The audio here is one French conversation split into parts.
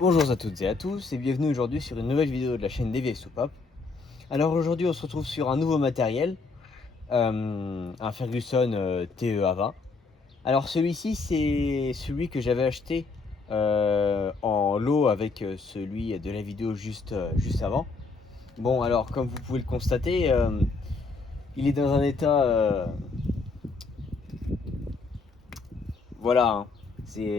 Bonjour à toutes et à tous et bienvenue aujourd'hui sur une nouvelle vidéo de la chaîne des vieilles soupapes. Alors aujourd'hui on se retrouve sur un nouveau matériel, un Ferguson TEA20. Alors celui-ci c'est celui que j'avais acheté en lot avec celui de la vidéo juste avant. Bon alors comme vous pouvez le constater, il est dans un état, voilà, hein.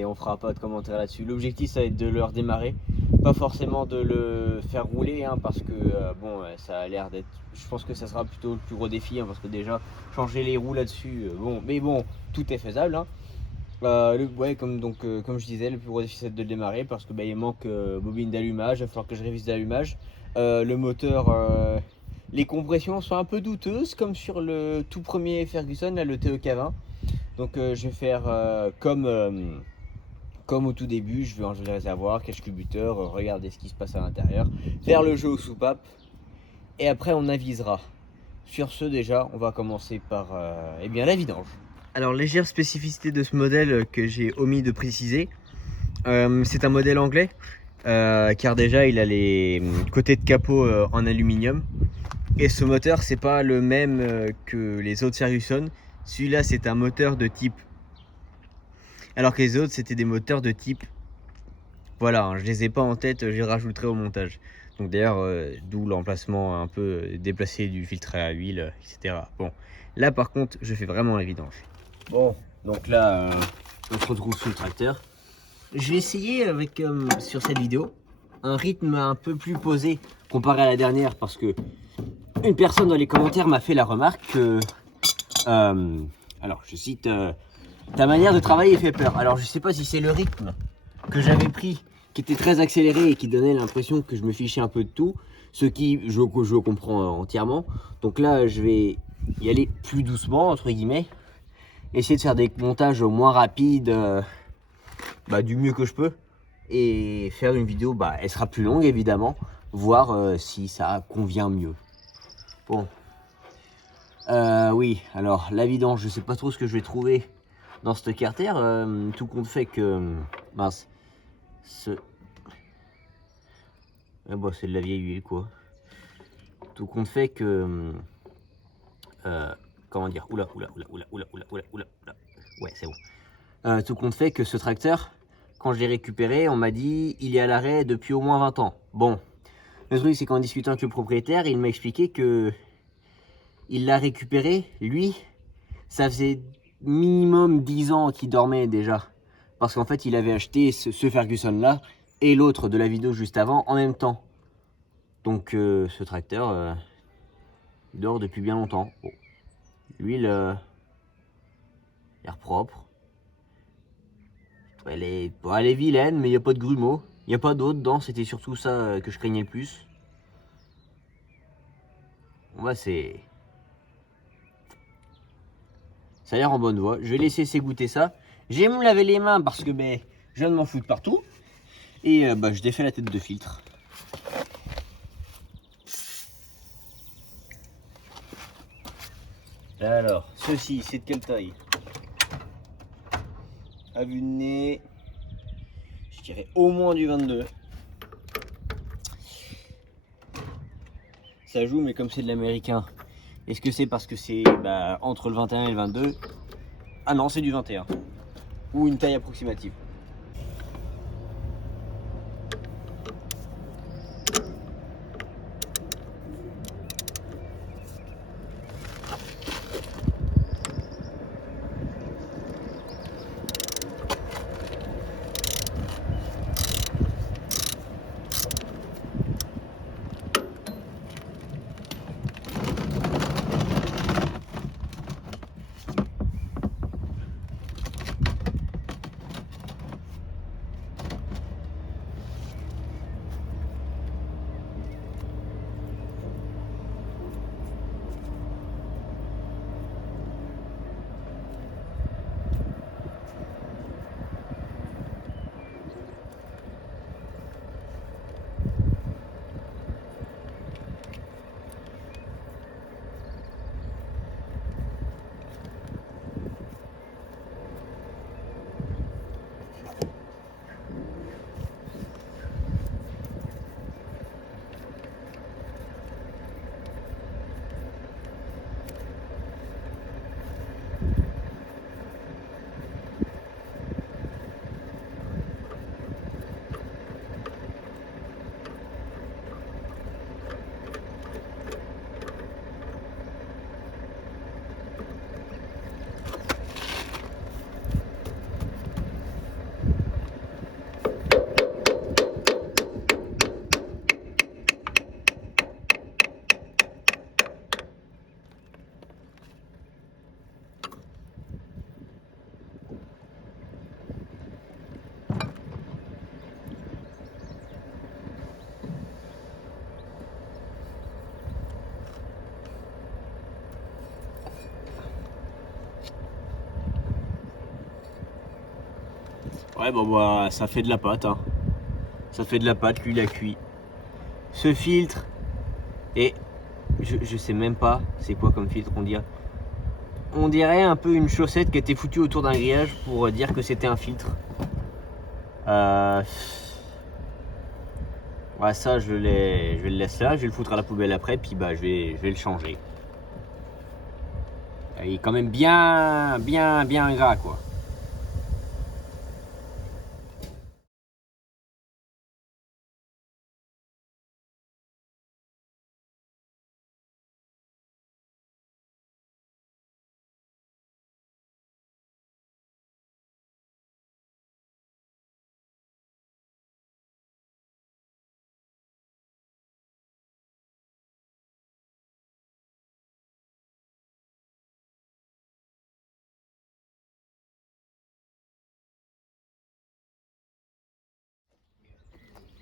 On fera pas de commentaire là-dessus. L'objectif ça va être de le redémarrer, pas forcément de le faire rouler, hein, parce que bon, ça a l'air d'être. Je pense que ça sera plutôt le plus gros défi, hein, parce que déjà changer les roues là-dessus, bon, mais bon, tout est faisable, hein. Ouais, comme je disais, le plus gros défi c'est de le démarrer parce que il manque bobine d'allumage. Il va falloir que je révise l'allumage. Le moteur, les compressions sont un peu douteuses comme sur le tout premier Ferguson, là, le TEK20. Donc je vais faire comme au tout début, je vais enlever le réservoir, cache-cubuteur, regarder ce qui se passe à l'intérieur, faire le jeu aux soupapes, et après on avisera. Sur ce déjà, on va commencer par eh bien, la vidange. Alors légère spécificité de ce modèle que j'ai omis de préciser, c'est un modèle anglais, car déjà il a les côtés de capot en aluminium, et ce moteur c'est pas le même que les autres Ferguson. Celui-là c'est un moteur de type, alors que les autres c'était des moteurs de type, voilà, hein, je les ai pas en tête, je les rajouterai au montage. Donc d'ailleurs, d'où l'emplacement un peu déplacé du filtre à huile, etc. Bon, là par contre, je fais vraiment la vidange. Bon, donc là, on se retrouve sous le tracteur. Je vais essayer avec, sur cette vidéo, un rythme un peu plus posé comparé à la dernière, parce que une personne dans les commentaires m'a fait la remarque que, alors je cite, ta manière de travailler fait peur. Alors je sais pas si c'est le rythme que j'avais pris, qui était très accéléré et qui donnait l'impression que je me fichais un peu de tout, ce qui je comprends entièrement. Donc là je vais y aller plus doucement entre guillemets, essayer de faire des montages moins rapides, du mieux que je peux, et faire une vidéo, elle sera plus longue évidemment, voir si ça convient mieux. Bon, oui, alors la vidange, je sais pas trop ce que je vais trouver dans cette carter, tout compte fait que, mince, c'est de la vieille huile quoi. Tout compte fait que, comment dire, oula, ouais c'est bon. Tout compte fait que ce tracteur, quand je l'ai récupéré, on m'a dit il est à l'arrêt depuis au moins 20 ans. Bon, le truc c'est qu'en discutant avec le propriétaire, il m'a expliqué que il l'a récupéré, lui, ça faisait minimum 10 ans qu'il dormait déjà. Parce qu'en fait, il avait acheté ce Ferguson-là et l'autre de la vidéo juste avant en même temps. Donc ce tracteur, il dort depuis bien longtemps. Bon. L'huile, l'air propre. Elle est vilaine, mais il n'y a pas de grumeaux. Il n'y a pas d'eau dedans, c'était surtout ça que je craignais le plus. Bon, ça a l'air en bonne voie. Je vais laisser s'égoutter ça. Je vais me laver les mains parce que je viens de m'en foutre partout. Et je défais la tête de filtre. Alors, ceci, c'est de quelle taille? À vue de nez, je dirais au moins du 22. Ça joue, mais comme c'est de l'américain, est-ce que c'est parce que c'est entre le 21 et le 22? Ah non, c'est du 21. Ou une taille approximative. Ouais, bon, bah, ça fait de la pâte. Hein. Ça fait de la pâte, l'huile a cuit. Ce filtre, et je sais même pas c'est quoi comme filtre on dirait. On dirait un peu une chaussette qui a été foutue autour d'un grillage pour dire que c'était un filtre. Ouais, ça je le laisse là, je vais le foutre à la poubelle après, puis bah je vais le changer. Il est quand même bien gras quoi.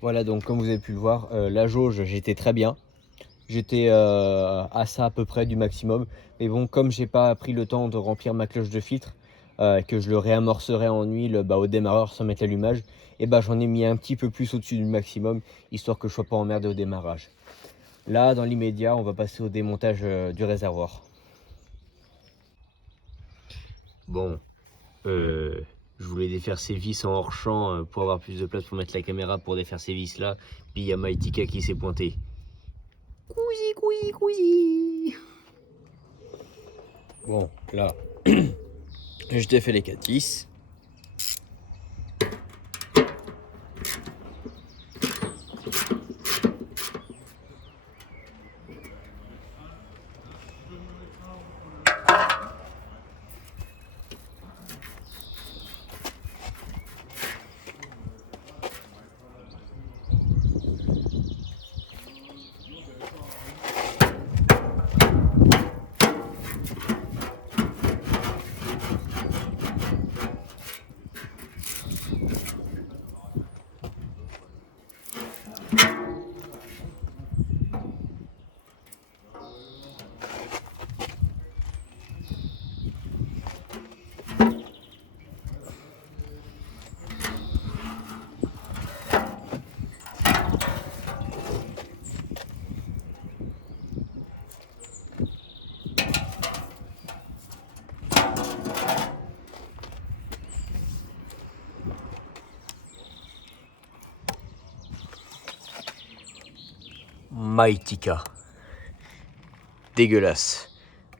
Voilà, donc comme vous avez pu le voir, la jauge, j'étais très bien. J'étais à ça à peu près du maximum. Mais bon, comme j'ai pas pris le temps de remplir ma cloche de filtre, que je le réamorcerai en huile au démarreur sans mettre l'allumage, et bah j'en ai mis un petit peu plus au-dessus du maximum, histoire que je sois pas emmerdé au démarrage. Là, dans l'immédiat, on va passer au démontage du réservoir. Bon, je voulais défaire ces vis en hors champ pour avoir plus de place pour mettre la caméra pour défaire ces vis là. Puis il y a Maïtika qui s'est pointé. Cousi, cousi, cousi. Bon, là, je défais les 4 vis. Maïtika. Dégueulasse.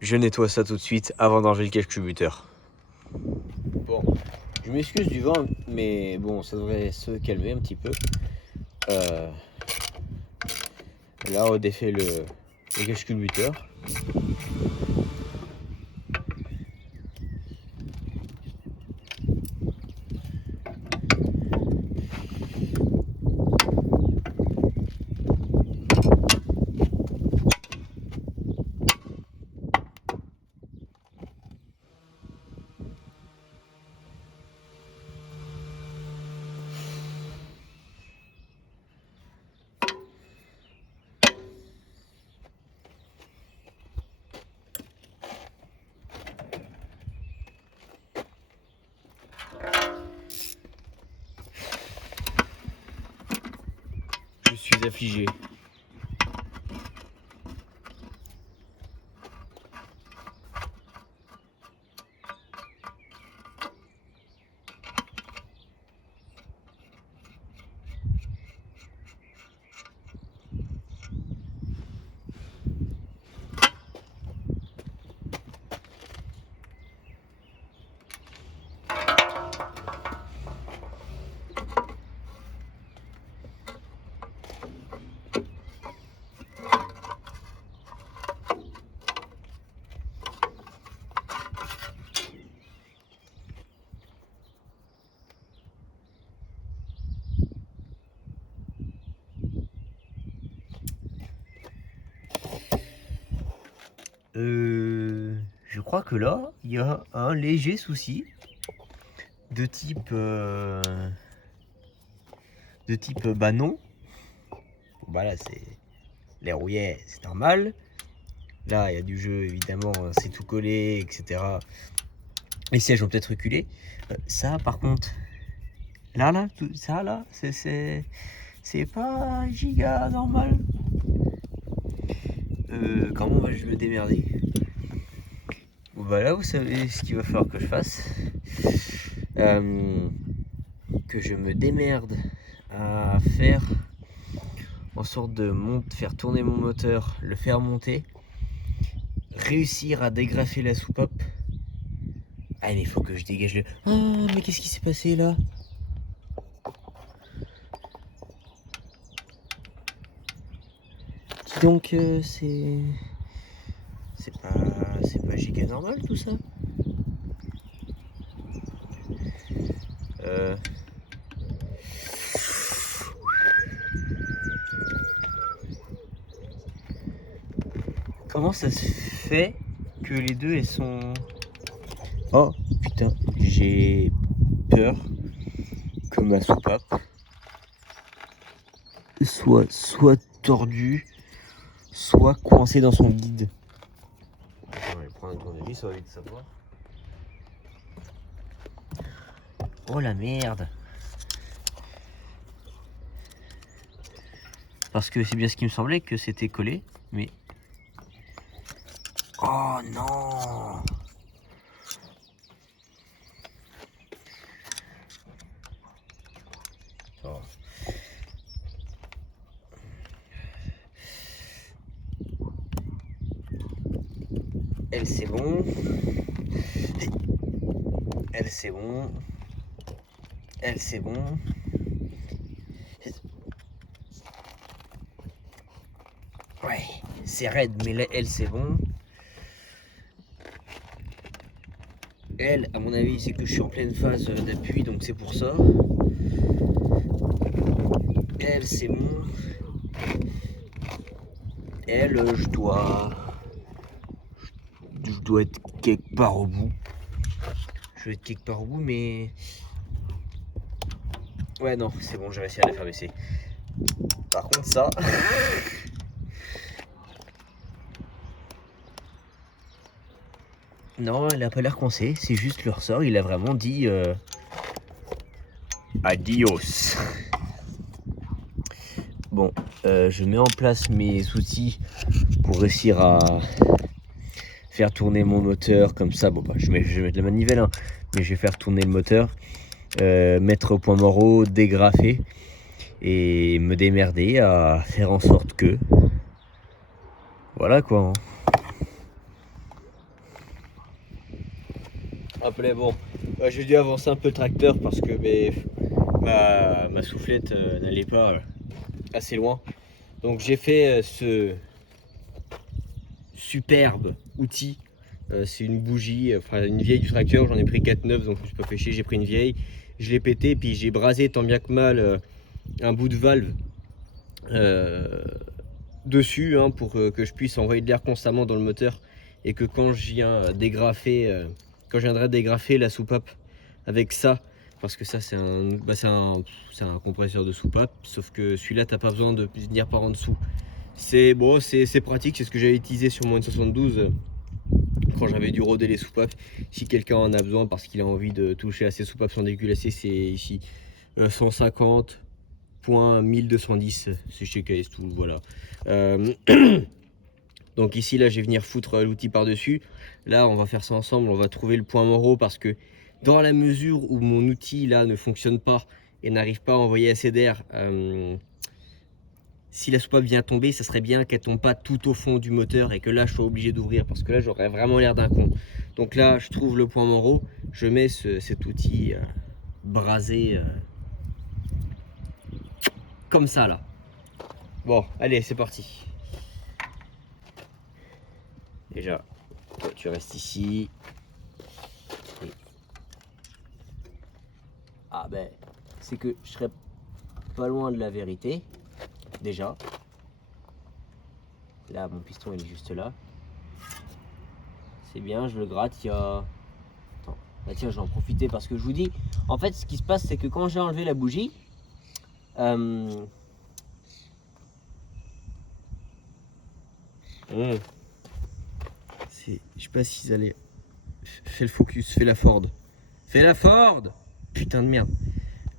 Je nettoie ça tout de suite avant d'enlever le cache-cubuteur. Bon, je m'excuse du vent, mais bon, ça devrait se calmer un petit peu. Là, on défait le cache-cubuteur. Je suis affligé. Je crois que là, il y a un léger souci de type non. Bah là, c'est les rouillets, c'est normal. Là, il y a du jeu, évidemment, c'est tout collé, etc. Les sièges vont peut-être reculer. Ça, par contre, Là, tout ça là, c'est pas giga normal. Comment vais-je me démerder? Bon bah là vous savez ce qu'il va falloir que je fasse. Que je me démerde à faire en sorte de faire tourner mon moteur, le faire monter, réussir à dégrafer la soupape. Ah mais il faut que je dégage le... Ah mais qu'est-ce qui s'est passé là? Dis donc c'est pas giga normal tout ça. Comment ça se fait que les deux elles sont... Oh putain, j'ai peur que ma soupape soit tordue, soit coincée dans son guide. On va prendre un tournevis, ça va vite savoir. Oh la merde! Parce que c'est bien ce qui me semblait que c'était collé, mais... Oh non! Oh. Elle c'est bon. Elle c'est bon. Elle c'est bon. Ouais, c'est raide, mais là, elle c'est bon. Elle, à mon avis, c'est que je suis en pleine phase d'appui, donc c'est pour ça. Elle, c'est bon. Elle, je dois être quelque part au bout. Je vais être quelque part au bout, mais... Ouais, non, c'est bon, j'ai réussi à la faire baisser. Par contre, ça... Non, elle a pas l'air coincée, c'est juste le ressort, il a vraiment dit... Adios. Bon, je mets en place mes outils pour réussir à faire tourner mon moteur comme ça. Bon bah je vais mettre la manivelle, hein, mais je vais faire tourner le moteur, mettre au point mort, dégrafer et me démerder à faire en sorte que... Voilà quoi. Hein. Après bon, j'ai dû avancer un peu le tracteur parce que ma soufflette n'allait pas assez loin. Donc j'ai fait ce superbe outil. C'est une bougie, enfin une vieille du tracteur, j'en ai pris 4 neuves donc je me suis pas fait chier, j'ai pris une vieille, je l'ai pété puis j'ai brasé tant bien que mal un bout de valve dessus hein, pour que je puisse envoyer de l'air constamment dans le moteur et que quand je viens dégrafer, quand je viendrai dégrafer la soupape avec ça, parce que ça c'est un compresseur de soupape, sauf que celui-là t'as pas besoin de venir par en dessous. C'est bon, c'est pratique, c'est ce que j'avais utilisé sur mon N72 quand j'avais dû roder les soupapes. Si quelqu'un en a besoin parce qu'il a envie de toucher à ses soupapes sans dégueulasser, c'est ici 150.1210, c'est chez KS Tool, voilà. Donc ici là je vais venir foutre l'outil par dessus. Là on va faire ça ensemble, on va trouver le point mort parce que dans la mesure où mon outil là ne fonctionne pas et n'arrive pas à envoyer assez d'air, si la soupape vient tomber, ça serait bien qu'elle tombe pas tout au fond du moteur et que là je sois obligé d'ouvrir parce que là j'aurais vraiment l'air d'un con. Donc là je trouve le point mort, je mets cet outil brasé comme ça là. Bon allez c'est parti. Déjà toi, tu restes ici. Et... Ah ben c'est que je serais pas loin de la vérité. Déjà, là mon piston il est juste là. C'est bien, je le gratte, il y a... Attends, bah tiens, je vais en profiter parce que je vous dis, en fait ce qui se passe c'est que quand j'ai enlevé la bougie, je sais pas s'ils allaient... Fais le focus, fais la Ford. Fais la Ford! Putain de merde.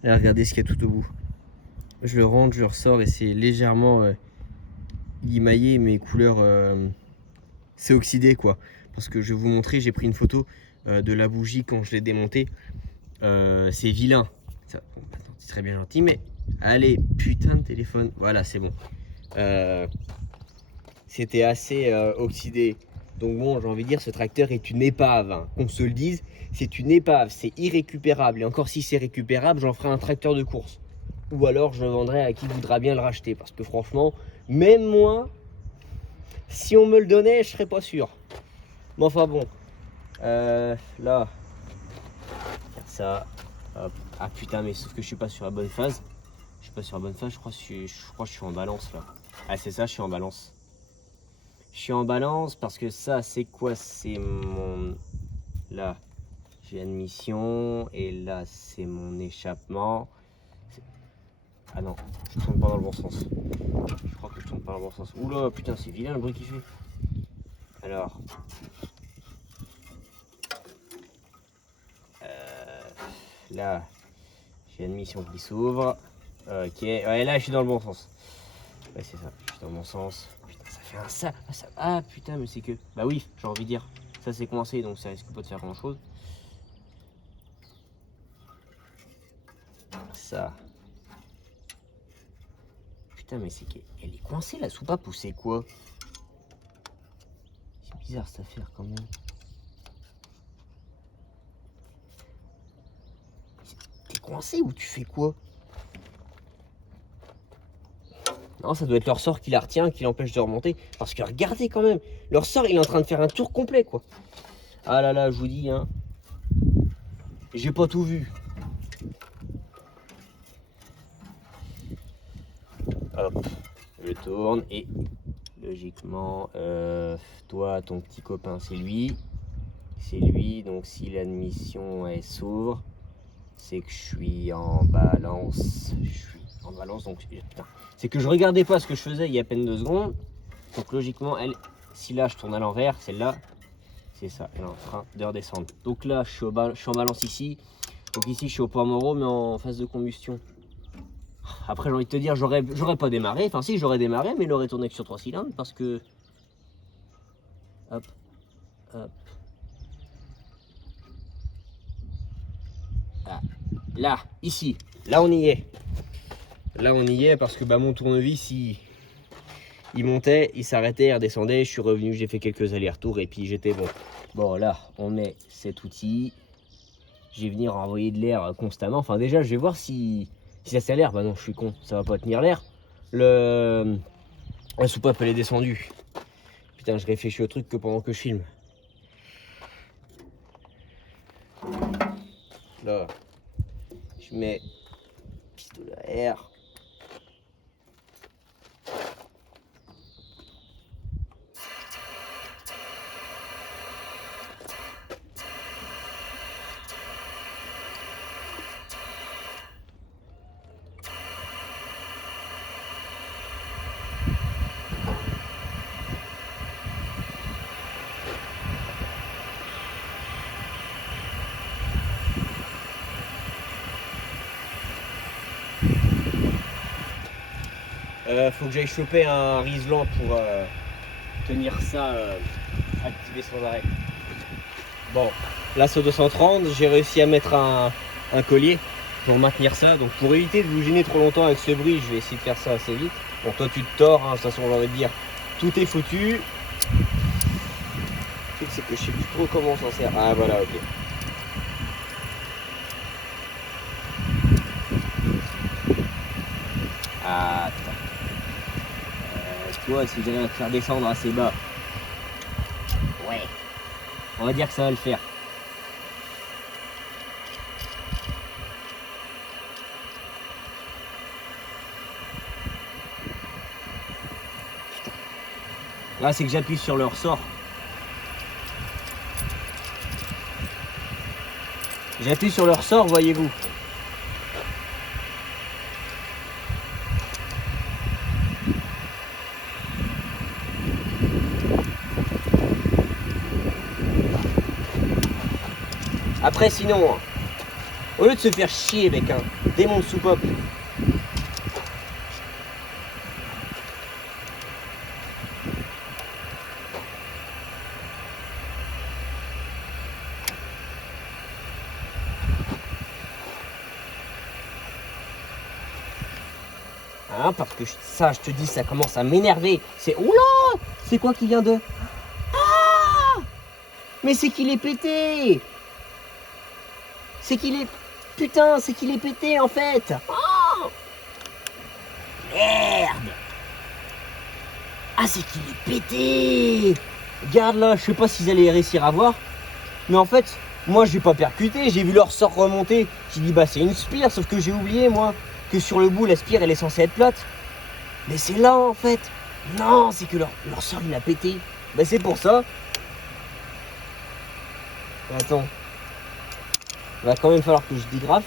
Là, regardez ce qu'il y a tout au bout. Je le rentre, je le ressors et c'est légèrement émaillé, mais couleur c'est oxydé quoi. Parce que je vais vous montrer, j'ai pris une photo de la bougie quand je l'ai démontée. C'est vilain. Ça, bon, attends, c'est très bien gentil, mais allez, putain de téléphone. Voilà, c'est bon. C'était assez oxydé. Donc bon, j'ai envie de dire, ce tracteur est une épave. Hein. Qu'on se le dise, c'est une épave, c'est irrécupérable. Et encore si c'est récupérable, j'en ferai un tracteur de course. Ou alors je le vendrai à qui voudra bien le racheter. Parce que franchement, même moi, si on me le donnait, je serais pas sûr. Mais enfin bon. Là, regarde ça. Hop. Ah putain, mais sauf que je suis pas sur la bonne phase. Je suis pas sur la bonne phase, je crois que je suis en balance là. Ah c'est ça, je suis en balance. Je suis en balance parce que ça c'est quoi? C'est mon... Là, j'ai admission et là c'est mon échappement. Ah non, je tourne pas dans le bon sens. Je crois que je tourne pas dans le bon sens. Oula, putain, c'est vilain le bruit qu'il fait. Alors... là, j'ai admission qui s'ouvre. Ok, ouais, là je suis dans le bon sens. Ouais, c'est ça, je suis dans le bon sens. Putain, ça fait un ça. Ah putain, mais c'est que. Bah oui, j'ai envie de dire. Ça c'est coincé donc ça risque pas de faire grand chose. Ça. Putain, mais c'est qu'elle est coincée la soupape ou c'est quoi? C'est bizarre cette affaire quand même. T'es coincé ou tu fais quoi? Non, ça doit être leur sort qui la retient, qui l'empêche de remonter. Parce que regardez quand même, leur sort il est en train de faire un tour complet quoi. Ah là là, je vous dis, hein. J'ai pas tout vu. Hop, je tourne et logiquement, toi, ton petit copain, c'est lui. C'est lui, donc si l'admission elle s'ouvre, c'est que je suis en balance. Je suis en balance, donc putain. C'est que je regardais pas ce que je faisais il y a à peine 2 secondes. Donc logiquement, elle, si là je tourne à l'envers, celle-là, c'est ça, elle est en train de redescendre. Donc là, je suis en balance ici. Donc ici, je suis au point Moreau, mais en phase de combustion. Après, j'ai envie de te dire, j'aurais pas démarré. Enfin, si, j'aurais démarré, mais il aurait tourné que sur 3 cylindres parce que. Hop, hop. Ah, là, ici, là, on y est. Là, on y est parce que bah, mon tournevis, il montait, il s'arrêtait, il redescendait. Je suis revenu, j'ai fait quelques allers-retours et puis j'étais bon. Bon, là, on met cet outil. Je vais venir envoyer de l'air constamment. Enfin, déjà, je vais voir si ça tient l'air. Bah non, je suis con, ça va pas tenir l'air. La soupape, elle est descendue. Putain, je réfléchis au truc que pendant que je filme. Là, je mets pistolet à air. Faut que j'aille choper un riselant pour tenir ça activé sans arrêt. Bon, là sur 230, j'ai réussi à mettre un collier pour maintenir ça. Donc pour éviter de vous gêner trop longtemps avec ce bruit, je vais essayer de faire ça assez vite. Bon, toi tu te tords, hein, de toute façon j'ai envie de dire, tout est foutu. Le truc c'est que je sais plus trop comment on s'en sert. Ah voilà, ok. Ah, toi, si j'allais te faire descendre assez bas. Ouais. On va dire que ça va le faire. Là, c'est que j'appuie sur le ressort. J'appuie sur le ressort, voyez-vous. Après, sinon, Au lieu de se faire chier avec un démon de soupape. Hein, parce que ça, je te dis, ça commence à m'énerver. C'est... Oula! C'est quoi qui vient de... Ah! Mais c'est qu'il est pété! C'est qu'il est... Putain, c'est qu'il est pété, en fait! Oh! Merde! Ah, c'est qu'il est pété! Regarde là, je sais pas s'ils allaient réussir à voir. Mais en fait, moi, j'ai pas percuté. J'ai vu leur sort remonter. J'ai dit, bah, c'est une spire. Sauf que j'ai oublié, moi, que sur le bout, la spire, elle est censée être plate. Mais c'est là, en fait. Non, c'est que leur sort, il a pété. Bah, c'est pour ça. Attends. Il va quand même falloir que je dégrafe.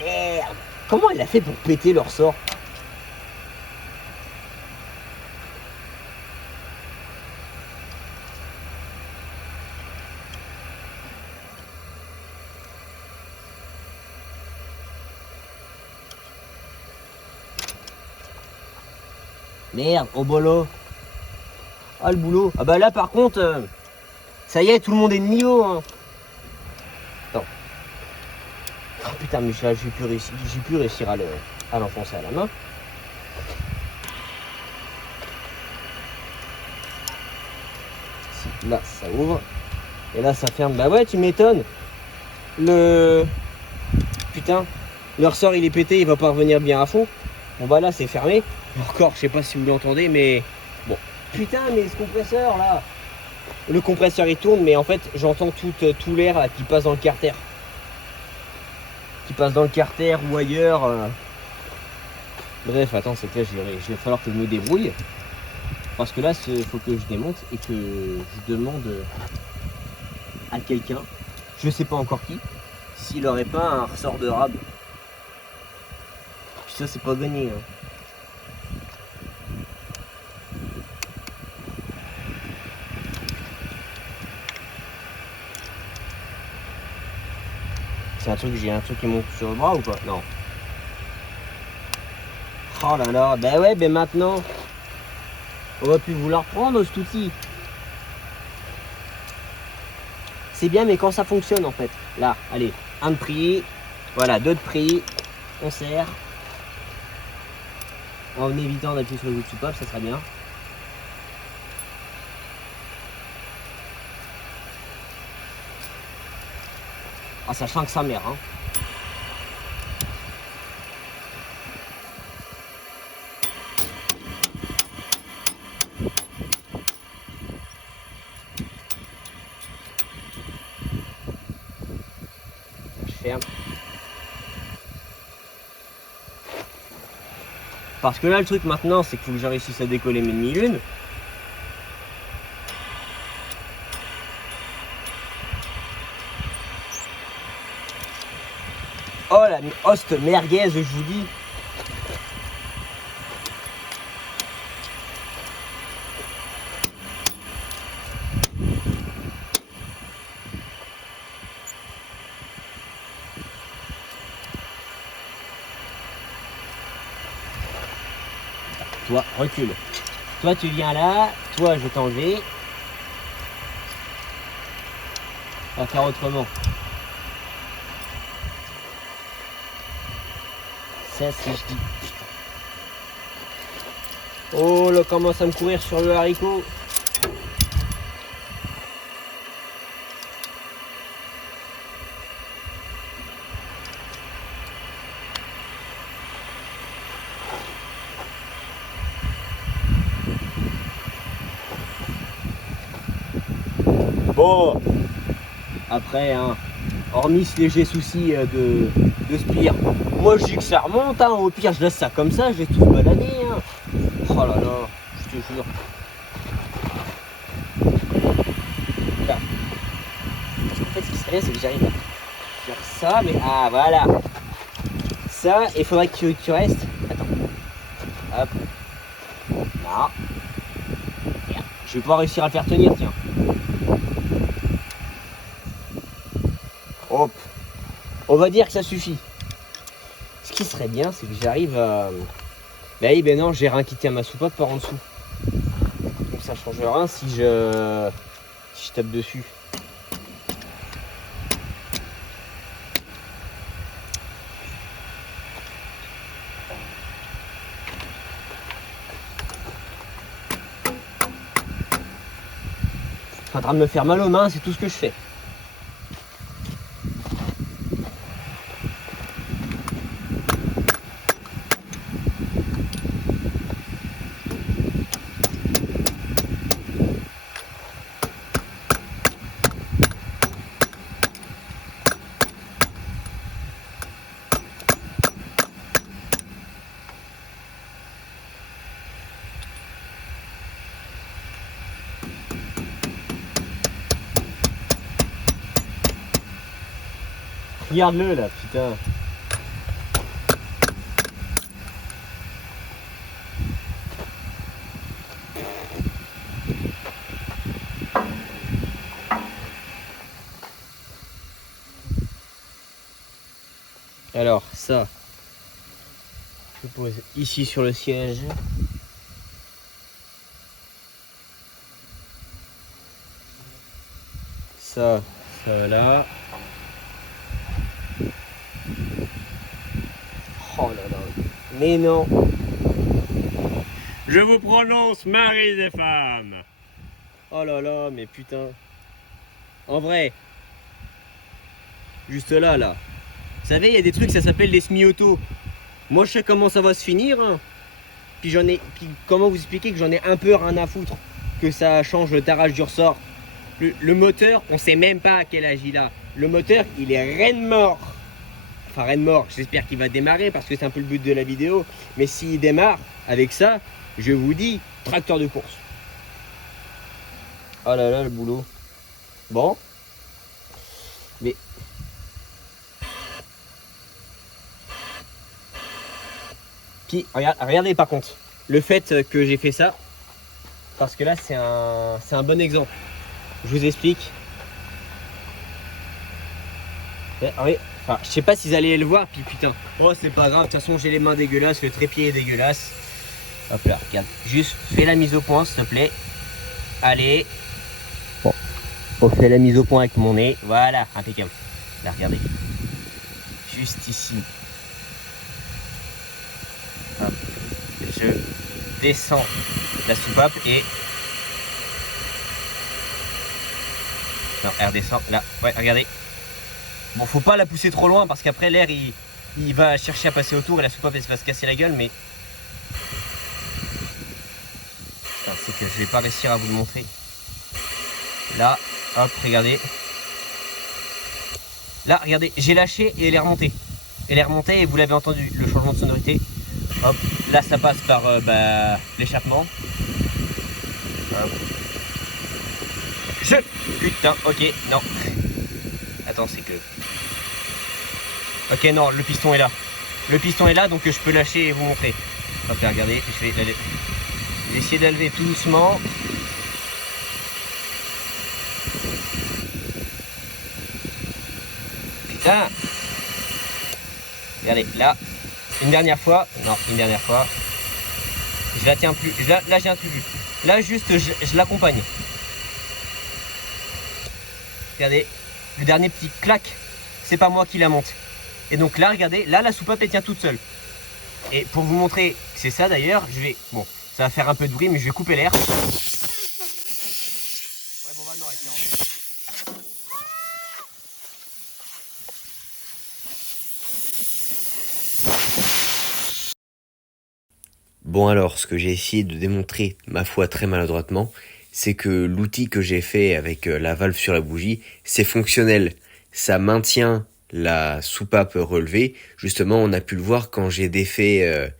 Merde. Comment il a fait pour péter leur sort? Merde, oh bolo. Ah le boulot. Ah bah là par contre, ça y est, tout le monde est de niveau. Hein. Attends. Oh putain, mais j'ai pu réussir à l'enfoncer à la main. Là, ça ouvre. Et là, ça ferme. Bah ouais, tu m'étonnes. Putain, leur sort il est pété, il va pas revenir bien à fond. Bon bah là, c'est fermé. Encore, je sais pas si vous l'entendez, mais bon. Putain, mais ce compresseur là, le compresseur il tourne, mais en fait j'entends tout l'air qui passe dans le carter. Qui passe dans le carter ou ailleurs. Bref, attends, c'est que là, il va falloir que je me débrouille. Parce que là, il faut que je démonte et que je demande à quelqu'un, je sais pas encore qui, s'il aurait pas un ressort de rab. Puis ça, c'est pas gagné. Hein. J'ai un truc qui monte sur le bras ou pas? Non. Oh là là, ben ouais, ben maintenant, on va plus vouloir prendre cet outil. C'est bien, mais quand ça fonctionne en fait. Là, allez, un de prix, voilà, deux de prix, on serre. En évitant d'appuyer sur le bout de soupape, ça serait bien. Ah, ça sent que sa mère, hein. Je ferme. Parce que là, le truc maintenant, c'est qu'il faut que je réussisse à décoller mes demi-lunes. Oh la hoste merguez, je vous dis. Toi, recule. Toi, tu viens là. Toi, je vais t'enlever. On va faire autrement. Ça, si je dis. Oh là, commence à me courir sur le haricot. Bon, après, hein, hormis ce léger souci de spire, moi je dis que ça remonte, hein, au pire je laisse ça comme ça, je vais tout balader. Hein. Oh là là, je te jure. Là. Parce qu'en fait ce qui serait bien c'est que j'arrive à faire ça, mais ah voilà. Ça, il faudrait que tu restes. Attends. Hop. Là. Merde. Je vais pas réussir à le faire tenir, tiens. Hop. On va dire que ça suffit. Ce qui serait bien, c'est que j'arrive à... Bah oui, ben non, j'ai rien qui tient ma soupape par en dessous. Donc ça change rien si je tape dessus. Je suis en train de me faire mal aux mains, c'est tout ce que je fais. Regarde-le là, putain. Alors ça, je pose ici sur le siège. Ça là. Oh là là, mais non. Je vous prononce mari des femmes. Oh là là, mais putain. En vrai, juste là. Vous savez, il y a des trucs, ça s'appelle les semi-auto. Moi, je sais comment ça va se finir. Hein. Puis comment vous expliquer que j'en ai un peu rien à foutre que ça change le tarage du ressort. Le moteur, on sait même pas à quel âge il a. Le moteur, il est reine mort. Enfin, reine mort, j'espère qu'il va démarrer parce que c'est un peu le but de la vidéo. Mais s'il démarre avec ça, je vous dis, tracteur de course. Oh là là, le boulot. Bon. Mais... Puis, regardez par contre, le fait que j'ai fait ça, parce que là, c'est un bon exemple. Je vous explique. Enfin, je sais pas s'ils allaient le voir, puis putain. Oh, c'est pas grave, de toute façon, j'ai les mains dégueulasses, le trépied est dégueulasse. Hop là, regarde. Juste, fais la mise au point, s'il te plaît. Allez. Bon, on fait la mise au point avec mon nez. Voilà, impeccable. Là, regardez. Juste ici. Hop. Je descends la soupape et... Non, elle redescend, là. Ouais, regardez. Bon, faut pas la pousser trop loin parce qu'après l'air il va chercher à passer autour et la soupape elle va se casser la gueule, mais c'est que je vais pas réussir à vous le montrer. Là, hop, regardez. Là, regardez, j'ai lâché et elle est remontée. Elle est remontée et vous l'avez entendu, le changement de sonorité. Hop, là ça passe par l'échappement. Putain, ok, non. Attends, c'est que... Ok, non, le piston est là. Le piston est là, donc je peux lâcher et vous montrer. Hop là, regardez, je vais essayer de la lever tout doucement. Putain. Regardez, là, une dernière fois. Non, une dernière fois. Je la tiens plus. Là, j'ai un truc. Là, juste, je l'accompagne. Regardez, le dernier petit clac, c'est pas moi qui la monte. Et donc là, regardez, là, la soupape, elle tient toute seule. Et pour vous montrer que c'est ça d'ailleurs, je vais... Bon, ça va faire un peu de bruit, mais je vais couper l'air. Ouais, bon, bah non, Bon alors, ce que j'ai essayé de démontrer, ma foi très maladroitement, c'est que l'outil que j'ai fait avec la valve sur la bougie, c'est fonctionnel. Ça maintient la soupape relevée. Justement, on a pu le voir quand j'ai défait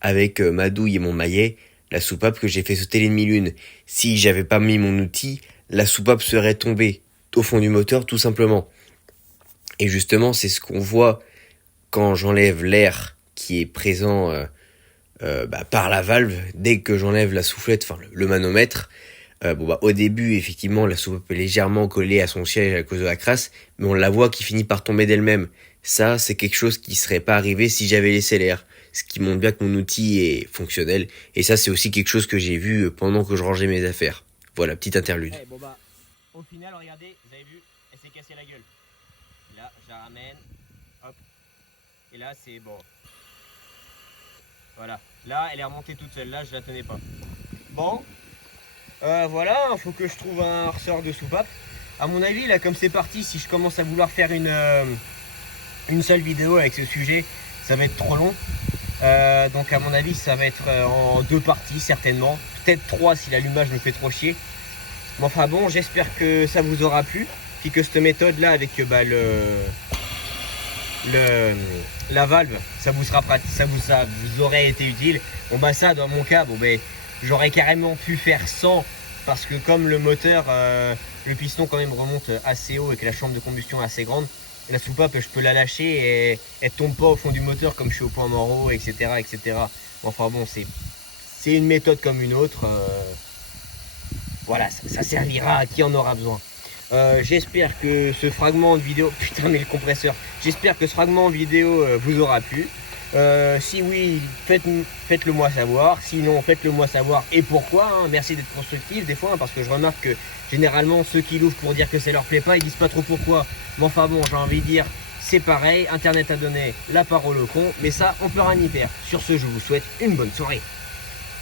avec ma douille et mon maillet, la soupape que j'ai fait sauter les demi-lunes. Si j'avais pas mis mon outil, la soupape serait tombée au fond du moteur tout simplement. Et justement, c'est ce qu'on voit quand j'enlève l'air qui est présent par la valve. Dès que j'enlève la soufflette, enfin le manomètre, au début, effectivement, la soupape est légèrement collée à son siège à cause de la crasse, mais on la voit qui finit par tomber d'elle-même. Ça, c'est quelque chose qui serait pas arrivé si j'avais laissé l'air. Ce qui montre bien que mon outil est fonctionnel. Et ça, c'est aussi quelque chose que j'ai vu pendant que je rangeais mes affaires. Voilà, petite interlude. Bon bah, au final, regardez, vous avez vu, elle s'est cassée la gueule. Là, je la ramène, hop. Et là, c'est bon. Voilà, là, elle est remontée toute seule. Là, je la tenais pas. Bon, voilà, il faut que je trouve un ressort de soupape. À mon avis, là, comme c'est parti, si je commence à vouloir faire une seule vidéo avec ce sujet, ça va être trop long. Donc à mon avis, ça va être en 2 parties certainement, peut-être 3 si l'allumage me fait trop chier. Mais enfin bon, j'espère que ça vous aura plu, puis que cette méthode là avec la valve, ça vous sera pratique, ça vous aurait été utile. Bon bah ça, dans mon cas, bon ben j'aurais carrément pu faire 100 parce que comme le moteur, le piston quand même remonte assez haut et que la chambre de combustion est assez grande, la soupape je peux la lâcher et elle tombe pas au fond du moteur comme je suis au point mort, etc., etc. Enfin bon, c'est une méthode comme une autre. Voilà, ça servira à qui en aura besoin. J'espère que ce fragment de vidéo, putain mais le compresseur, j'espère que ce fragment vidéo vous aura plu. Si oui, faites-le moi savoir. Sinon, faites-le moi savoir et pourquoi. Hein. Merci d'être constructif des fois, hein, parce que je remarque que généralement ceux qui l'ouvrent pour dire que ça leur plaît pas, ils disent pas trop pourquoi. Mais enfin bon, j'ai envie de dire, c'est pareil. Internet a donné la parole au con, mais ça, on peut rien y faire. Sur ce, je vous souhaite une bonne soirée.